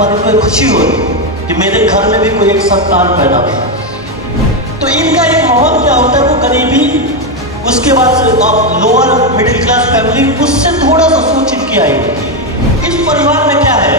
बाद इनको खुशी हुई कि मेरे घर में भी कोई एक संतान पैदा हुआ। तो इनका एक माहौल क्या होता है, वो गरीबी, उसके बाद से लोअर मिडिल क्लास फैमिली, उससे थोड़ा सा सोच इनकी आई होती है। इस परिवार में क्या है,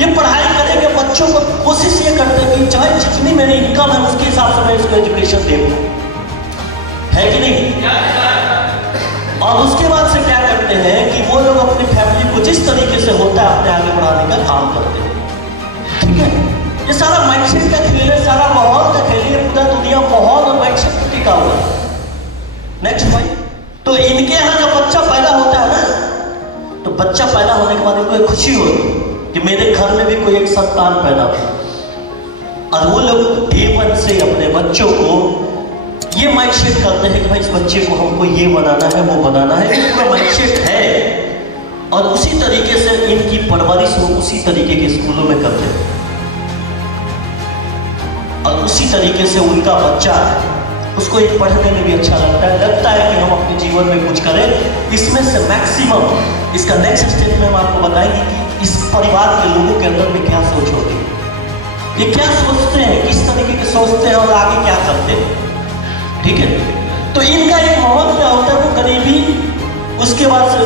ये पढ़ाई करेंगे, बच्चों को कोशिश ये करते हैं कि चाहे जितनी मेरी इनकम है उसके हिसाब से मैं इसको एजुकेशन दे दूं, है कि नहीं। और उसके बाद से क्या करते हैं कि वो लोग अपनी फैमिली को जिस तरीके से होता है अपने आगे बढ़ाने का काम करते हैं, ठीक है। ये सारा माइंडसेट का खेल है, सारा माहौल का खेल है, पूरा दुनिया माहौल और माइंडसेट पर टिका हुआ है। नेक्स्ट पॉइंट, तो इनके यहाँ जब बच्चा पैदा होता है ना, तो बच्चा पैदा होने के बाद इनको एक खुशी होती कि मेरे घर में भी कोई एक संतान पैदा हो। और वो लोग डे वन से अपने बच्चों को ये माइंडसेट करते हैं कि भाई इस बच्चे को हमको ये बनाना है, वो बनाना है, ये पूरा माइंडसेट है। और उसी तरीके से इनकी परवरिश वो उसी तरीके के स्कूलों में करते हैं, और उसी तरीके से उनका बच्चा, उसको एक पढ़ने में भी अच्छा लगता है कि हम अपने जीवन में कुछ करें। इसमें से मैक्सिमम इसका नेक्स्ट स्टेप में हम आपको बताएंगे कि इस परिवार के लोगों के अंदर में क्या सोच होती है, ये क्या सोचते हैं, किस तरीके के सोचते हैं और आगे क्या करते हैं, ठीक है। तो इनका एक माहौल क्या होता है, वो गरीबी, उसके बाद से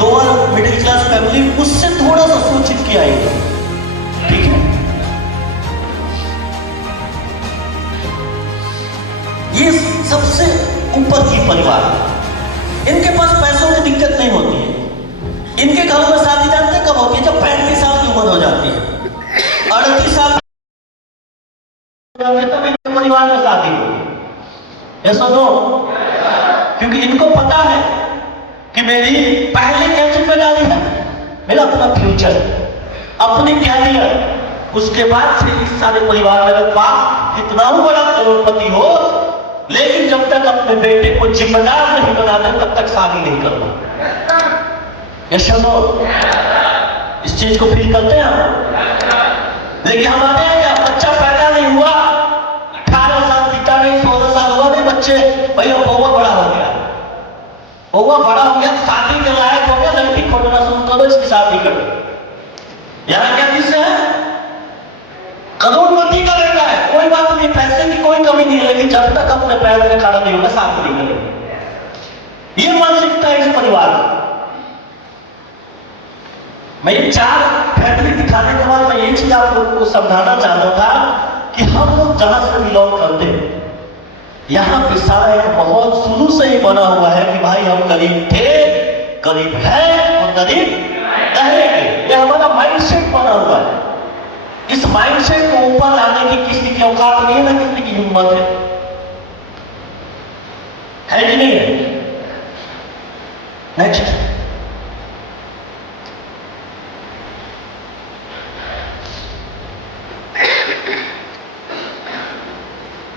लोअर मिडिल क्लास फैमिली, उससे थोड़ा सा सोच इनकी आई, ठीक है। ये सबसे ऊपर की परिवार, इनके पास पैसों की दिक्कत नहीं होती है। इनके घरों में शादी जानते कब होती है, जब 35 साल की उम्र हो जाती है, 38 साल तब इनके परिवार में शादी होती है। ऐसा तो क्योंकि इनको पता है कि मेरी पहले क्या जिम्मेदारी है, मेरा अपना फ्यूचर, अपनी कैरियर, उसके बाद से इस सारे परिवार में पास कितना बड़ा करोड़पति हो, लेकिन जब तक अपने बेटे को जिम्मेदार नहीं बनाना तब तक शादी नहीं करना। यस नो, इस चीज को फील करते हैं हम। लेकिन हमारे यहाँ क्या, बच्चा पैदा नहीं हुआ, 18 साल बीता नहीं, 16 साल हुआ नहीं, बच्चे भैया बहुत बड़ा हो गया, बहुत बड़ा हो गया, शादी के लायक हो गया, लड़की खोजना शुरू करो, इसकी शादी करो। यहाँ क्या चीज है, करोड़पति का बेटा है, कोई बात नहीं, पैसे की कोई कमी नहीं है, लेकिन जब तक अपने पैर में खड़ा नहीं होगा शादी नहीं करेंगे। ये मानसिकता है इस परिवार में। मैं ये 4 फैमिली दिखाने के बाद मैं ये चीज आप लोगों को समझाना चाहता था कि हम लोग जहां से बिलोंग करते हैं, यहां पे सारा एक माहौल शुरू से ही बना हुआ है कि भाई हम गरीब थे, गरीब है और गरीब रहेंगे। ये हमारा माइंडसेट बना हुआ है। इस माइंडसेट को ऊपर लाने की किसी की औकात नहीं है, ना किसी की हिम्मत है कि नहीं है। नेक्स्ट,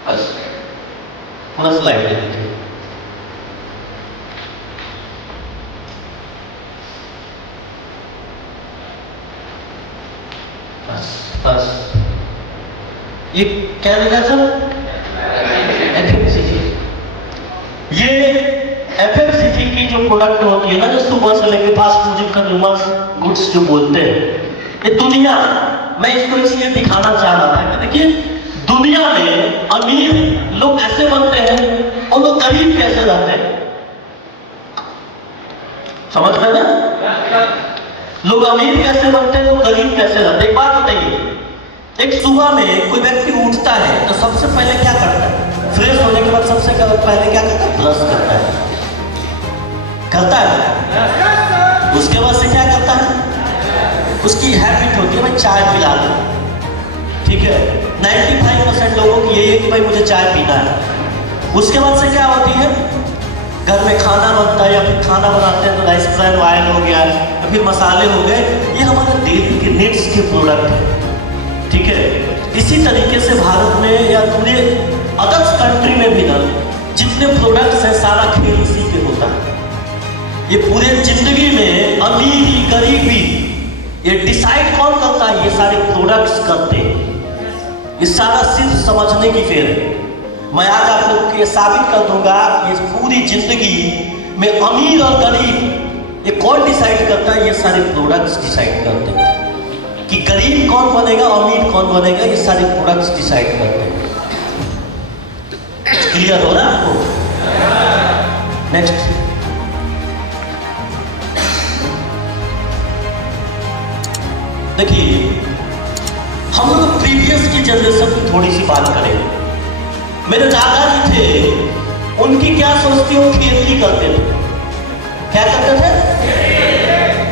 बस पूरा स्लाइड ले लीजिए। बस ये क्या लिखा सर, एफएमसीजी। ये एफएमसीजी की जो प्रोडक्ट होती है ना, जो सुबह से लेकर फास्ट फूड कंज्यूमर्स गुड्स जो बोलते हैं, ये दुनिया, मैं इसको इसलिए दिखाना चाह रहा था कि देखिए दुनिया में अमीर लोग ऐसे बनते हैं और लोग गरीब कैसे रहते हैं, समझ रहे ना। लोग अमीर कैसे बनते हैं, लोग गरीब कैसे रहते हैं। एक बात बताइए, एक सुबह में कोई व्यक्ति उठता है तो सबसे पहले क्या करता है, फ्रेश होने के बाद सबसे पहले क्या करता है, ब्रश करता है। उसके बाद से क्या करता है, उसकी हैबिट होती है भाई चाय पिला दो, ठीक है। 95% लोगों की यही है कि भाई मुझे चाय पीना है। उसके बाद से क्या होती है, घर में खाना बनता है या फिर खाना बनाते हैं तो राइस ब्रान ऑयल हो गया या फिर मसाले हो गए, ये हमारे डेली के नीड्स के प्रोडक्ट है, ठीक है। इसी तरीके से भारत में या पूरे अदर्स कंट्री में भी ना जितने प्रोडक्ट्स हैं सारा खेल इसी पे होता है। ये पूरे जिंदगी में अमीरी गरीबी ये डिसाइड कौन करता है, ये सारे प्रोडक्ट्स करते हैं। ये सारा सिर्फ समझने की फेर है। मैं आज आप लोग को ये साबित कर दूंगा कि इस पूरी जिंदगी में अमीर और गरीब ये कौन डिसाइड करता है, ये सारे प्रोडक्ट्स डिसाइड करते हैं। कि गरीब कौन बनेगा, अमीर कौन बनेगा, ये सारे प्रोडक्ट्स डिसाइड करते हैं। क्लियर हो रहा है आपको? नेक्स्ट, देखिए हम लोग प्रीवियस की जनरेशन की थोड़ी सी बात करें। मेरे दादाजी थे, उनकी क्या सोचती, वो खेती करते थे। क्या करते थे?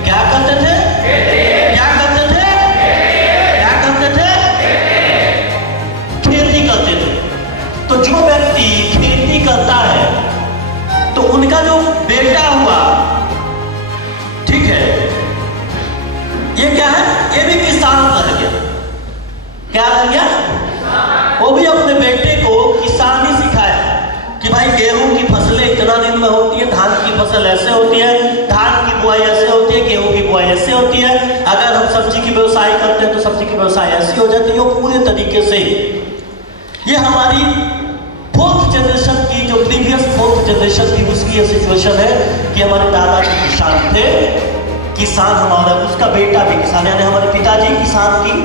क्या करते थे? क्या करते थे? क्या करते थे? खेती करते थे। तो जो व्यक्ति खेती करता है तो उनका जो बेटा हुआ, ठीक है, ये क्या है, ये भी किसान रह गया। क्या रह गया? वो भी अपने बेटे को किसानी सिखाया कि भाई गेहूं की फसलें इतना दिन में होती है, धान की फसल ऐसे होती है, धान की बुआई ऐसे होती है, गेहूं की बुआई ऐसे होती है, अगर हम सब्जी की व्यवसाय करते हैं तो सब्जी की व्यवसाय ऐसी हो जाती है। वो पूरे तरीके से, ये हमारी फोर्थ जनरेशन की, जो प्रीवियस फोर्थ जनरेशन थी, उसकी ये सिचुएशन है कि हमारे दादाजी किसान थे, किसान हमारा, उसका बेटा भी किसान, यानी हमारे पिताजी किसान की,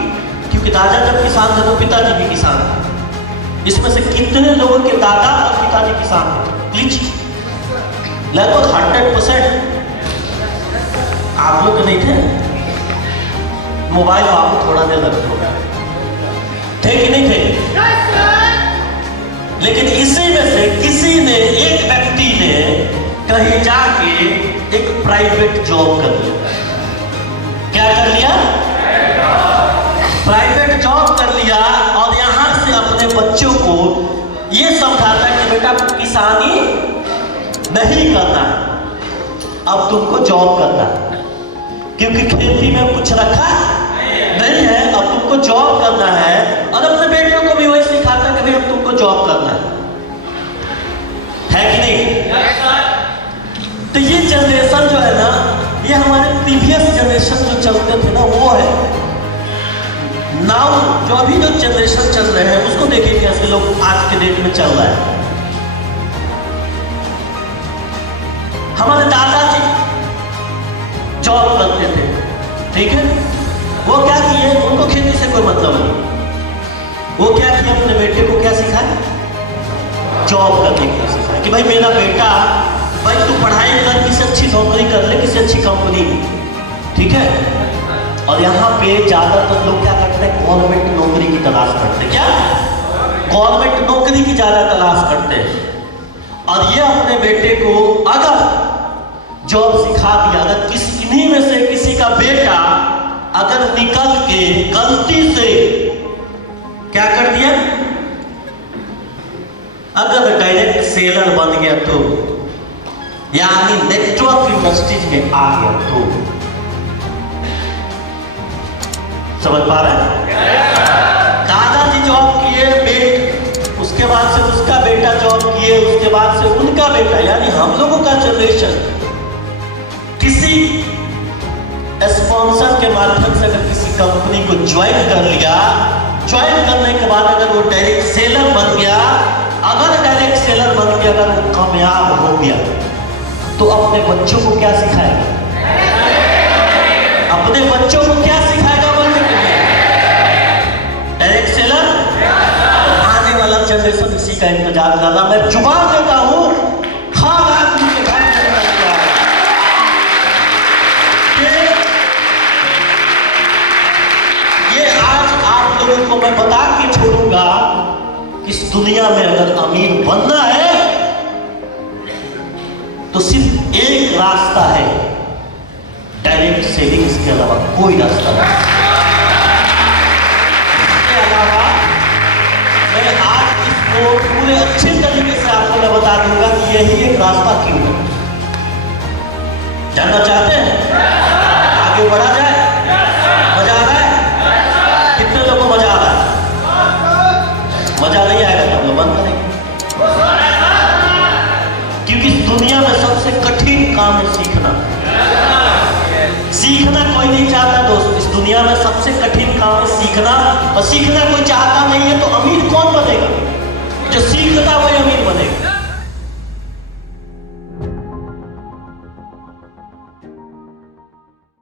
क्योंकि दादा जब किसान थे तो पिताजी भी किसान थे। इसमें से कितने लोगों के दादा और पिताजी किसान थे? प्लीज, लगभग 100%। आप लोग तो नहीं थे। मोबाइल आपको थोड़ा देर रख दो, थे कि नहीं थे? लेकिन इसी में से किसी ने, एक व्यक्ति ने कहीं जाके एक प्राइवेट जॉब कर लिया। क्या कर लिया? प्राइवेट जॉब कर लिया, और यहां से अपने बच्चों को ये समझाता है कि बेटा किसानी नहीं करना है, अब तुमको जॉब करना है, क्योंकि खेती में कुछ रखा नहीं है, अब तुमको जॉब करना है। और अपने बेटों को भी वही सिखाता है कि भाई अब तुमको जॉब करना है कि नहीं? तो ये जनरेशन जो है ना, ये हमारे प्रीवियस जनरेशन जो चलते थे ना, वो है। नाउ जो अभी जो जनरेशन चल रहे हैं, उसको देखिए कैसे लोग आज के डेट में चल रहा है। हमारे दादाजी जॉब करते थे, ठीक है, वो क्या किए, उनको खेती से कोई मतलब नहीं। वो क्या किए, अपने बेटे को क्या सिखाए? जॉब करने की सिखाए कि भाई मेरा बेटा, भाई तू पढ़ाई कर, किसी अच्छी नौकरी कर ले, किसी अच्छी कंपनी में, ठीक है। और यहाँ पे ज्यादातर लोग क्या करते हैं, गवर्नमेंट नौकरी की तलाश करते हैं। क्या? गवर्नमेंट नौकरी की ज्यादा तलाश करते हैं। और ये अपने बेटे को अगर जॉब सिखा दिया, अगर इन्हीं में से किसी का बेटा अगर निकल के गलती से क्या कर दिया, अगर डायरेक्ट सेलर बन गया तो, यानी नेटवर्क इंडस्ट्रीज में आ गया तो, समझ पा रहे हैं? दादाजी जॉब किए, उसके बाद से उसका बेटा जॉब किए, उसके बाद से उनका बेटा, यानी हम लोगों का जनरेशन किसी स्पॉन्सर के माध्यम से अगर किसी कंपनी को ज्वाइन कर लिया, ज्वाइन करने के बाद अगर वो डायरेक्ट सेलर बन गया, अगर डायरेक्ट सेलर बन गया, अगर वो कामयाब हो गया, तो अपने बच्चों को क्या सिखाएगा? अपने बच्चों को क्या सिखाएगा बोलने के लिए? Direct seller. आने वाला जनरेशन इसी का इंतजार कर रहा। मैं जुबान देता हूं, हर आदमी के घर ये आज आप लोगों को मैं बता के छोड़ूंगा, इस दुनिया में अगर अमीर बनना है तो सिर्फ एक रास्ता है, डायरेक्ट सेविंग्स के अलावा कोई रास्ता नहीं। इसके अलावा मैं आज इसको पूरे अच्छे तरीके से आपको मैं बता दूंगा कि यही एक रास्ता क्यों है। जानना चाहते हैं? आगे बढ़ा जाए? मजा आ रहा है? कितने लोगों को मजा आ रहा है? मजा नहीं आएगा तो हम लोग बंद करेंगे, क्योंकि इस दुनिया में सबसे कठिन काम है सीखना। सीखना कोई नहीं चाहता दोस्त, इस दुनिया में सबसे कठिन काम है सीखना। और सीखना कोई चाहता नहीं है तो अमीर कौन बनेगा? जो सीखता वही अमीर बनेगा।